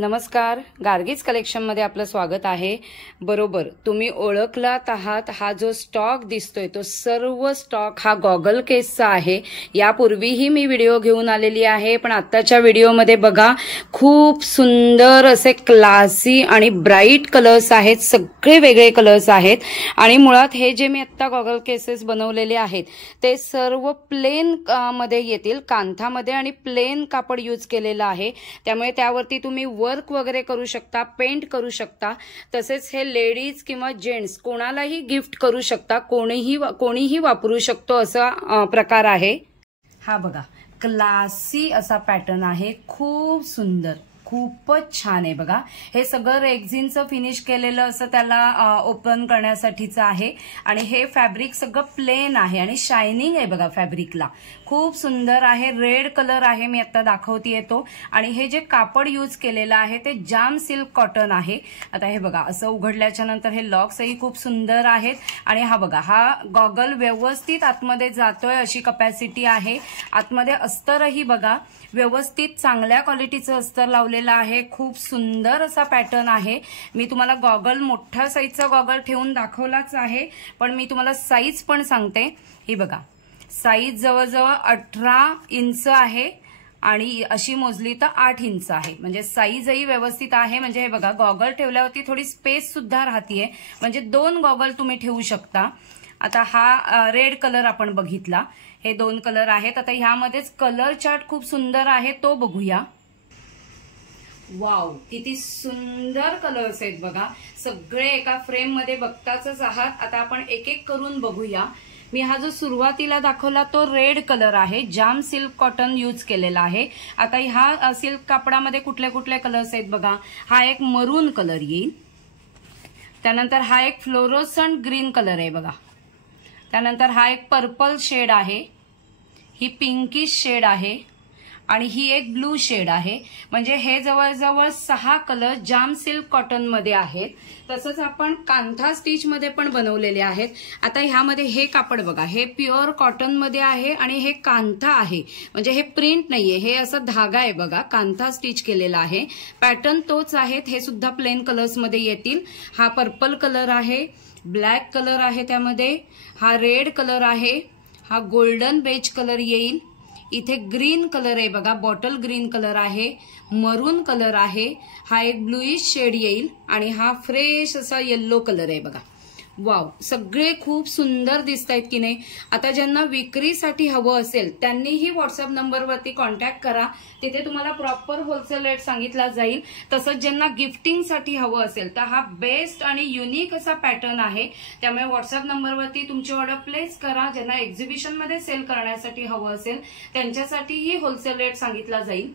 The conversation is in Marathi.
नमस्कार, गार्गीज कलेक्शनमध्ये आपलं स्वागत आहे। बरोबर तुम्ही ओळखलात आहात, हा जो स्टॉक दिसतोय तो सर्व स्टॉक हा गॉगल केसचा आहे। यापूर्वीही मी व्हिडिओ घेऊन आलेली आहे, पण आत्ताच्या व्हिडिओमध्ये बघा खूप सुंदर असे क्लासी आणि ब्राईट कलर्स आहेत, सगळे वेगळे कलर्स आहेत। आणि मुळात हे जे मी आत्ता गॉगल केसेस बनवलेले आहेत ते सर्व प्लेन मध्ये येतील, कांथामध्ये आणि प्लेन कापड यूज केलेलं आहे, त्यामुळे त्यावरती तुम्ही वर्क वगैरे करू शकता, पेंट करू शकता। तसेच हे लेडीज किंवा जेंट्स कोणालाही गिफ्ट करू शकता, कोणीही वापरू शकतो असा प्रकार आहे। हा बघा क्लासी असा पॅटर्न आहे, खूप सुंदर, खूपच छान आहे। बघा हे सगळं रेक्झिनचं फिनिश केलेलं असं त्याला ओपन करण्यासाठीचं आहे आणि हे फॅब्रिक सगळं प्लेन आहे आणि शायनिंग आहे बघा फॅब्रिकला, खूप सुंदर आहे। रेड कलर आहे, मी आता दाखवतेय तो। आणि हे जे कापड यूज केलेलं आहे ते जाम सिल्क कॉटन आहे। आता हे बघा असं उघडल्याच्या नंतर हे लॉक्सही खूप सुंदर आहेत आणि हा बघा हा गॉगल व्यवस्थित आतमध्ये जातोय अशी कपॅसिटी आहे। आतमध्ये अस्तरही बघा व्यवस्थित चांगल्या क्वालिटीचं अस्तर लावलेलं आहे, खूप सुंदर असा पॅटर्न आहे। मी तुम्हाला गॉगल मोठ्या साईजचा गॉगल ठेवून दाखवलाच आहे, पण मी तुम्हाला साईज पण सांगते। ही बघा साईज जवळजवळ 18 इंच आहे आणि अशी मोजली तर 8 इंच आहे, म्हणजे साईजही व्यवस्थित आहे। म्हणजे हे बघा गॉगल ठेवल्यावरती थोडी स्पेस सुद्धा राहतीये, म्हणजे 2 गॉगल तुम्ही ठेवू शकता। आता हा रेड कलर आपण बघितला, हे 2 कलर आहेत। आता ह्यामध्येच कलर चार्ट खूप सुंदर आहे, तो बघूया। वाव, किती सुंदर कलर्स आहेत बघा, सगळे एका फ्रेम मध्ये बघताच आहात। आता आपण एक एक करून बघूया। मी हा जो सुरुवातीला दाखवला तो रेड कलर आहे, जाम सिल्क कॉटन यूज केलेला आहे। आता ह्या सिल्क कापडामध्ये कुठले कुठले कलर्स आहेत बघा, हा एक मरून कलर येईल, त्यानंतर हा एक फ्लोरोसंट ग्रीन कलर आहे बघा, त्यानंतर हा एक पर्पल शेड आहे, ही पिंकिश शेड आहे आणि ही एक ब्लू शेड आहे। म्हणजे हे जवळजवळ 6 कलर जाम सिल्क कॉटन मध्ये आहेत। तसंच आपण कांथा स्टिच मध्ये पण बनवलेले आहेत। आता ह्यामध्ये हे कापड बघा, हे प्युअर कॉटन मध्ये आहे आणि हे कांथा आहे, म्हणजे हे प्रिंट नाहीये, हे असं धागा आहे बघा, कांथा स्टिच केलेला आहे। पॅटर्न तोच आहे, हे सुद्धा प्लेन कलर्स मध्ये येतील। हा पर्पल कलर आहे, ब्लॅक कलर आहे, त्यामध्ये हा रेड कलर आहे, हा गोल्डन बेज कलर येईल, इथे ग्रीन कलर आहे बघा, बॉटल ग्रीन कलर आहे, मरून कलर आहे, हा एक ब्लूइश शेड येईल आणि हा फ्रेश असा येल्लो कलर आहे बघा। वाव, सगळे खूप सुंदर दिसत आहेत की नाही। आता ज्यांना विक्रीसाठी हवं असेल त्यांनीही व्हॉट्सअप नंबरवरती कॉन्टॅक्ट करा, तिथे तुम्हाला प्रॉपर होलसेल रेट सांगितला जाईल। तसंच ज्यांना गिफ्टिंगसाठी हवं असेल तर हा बेस्ट आणि युनिक असा पॅटर्न आहे, त्यामुळे व्हॉट्सअप नंबरवरती तुमची ऑर्डर प्लेस करा। ज्यांना एक्झिबिशनमध्ये सेल करण्यासाठी हवं असेल त्यांच्यासाठीही होलसेल रेट सांगितला जाईल।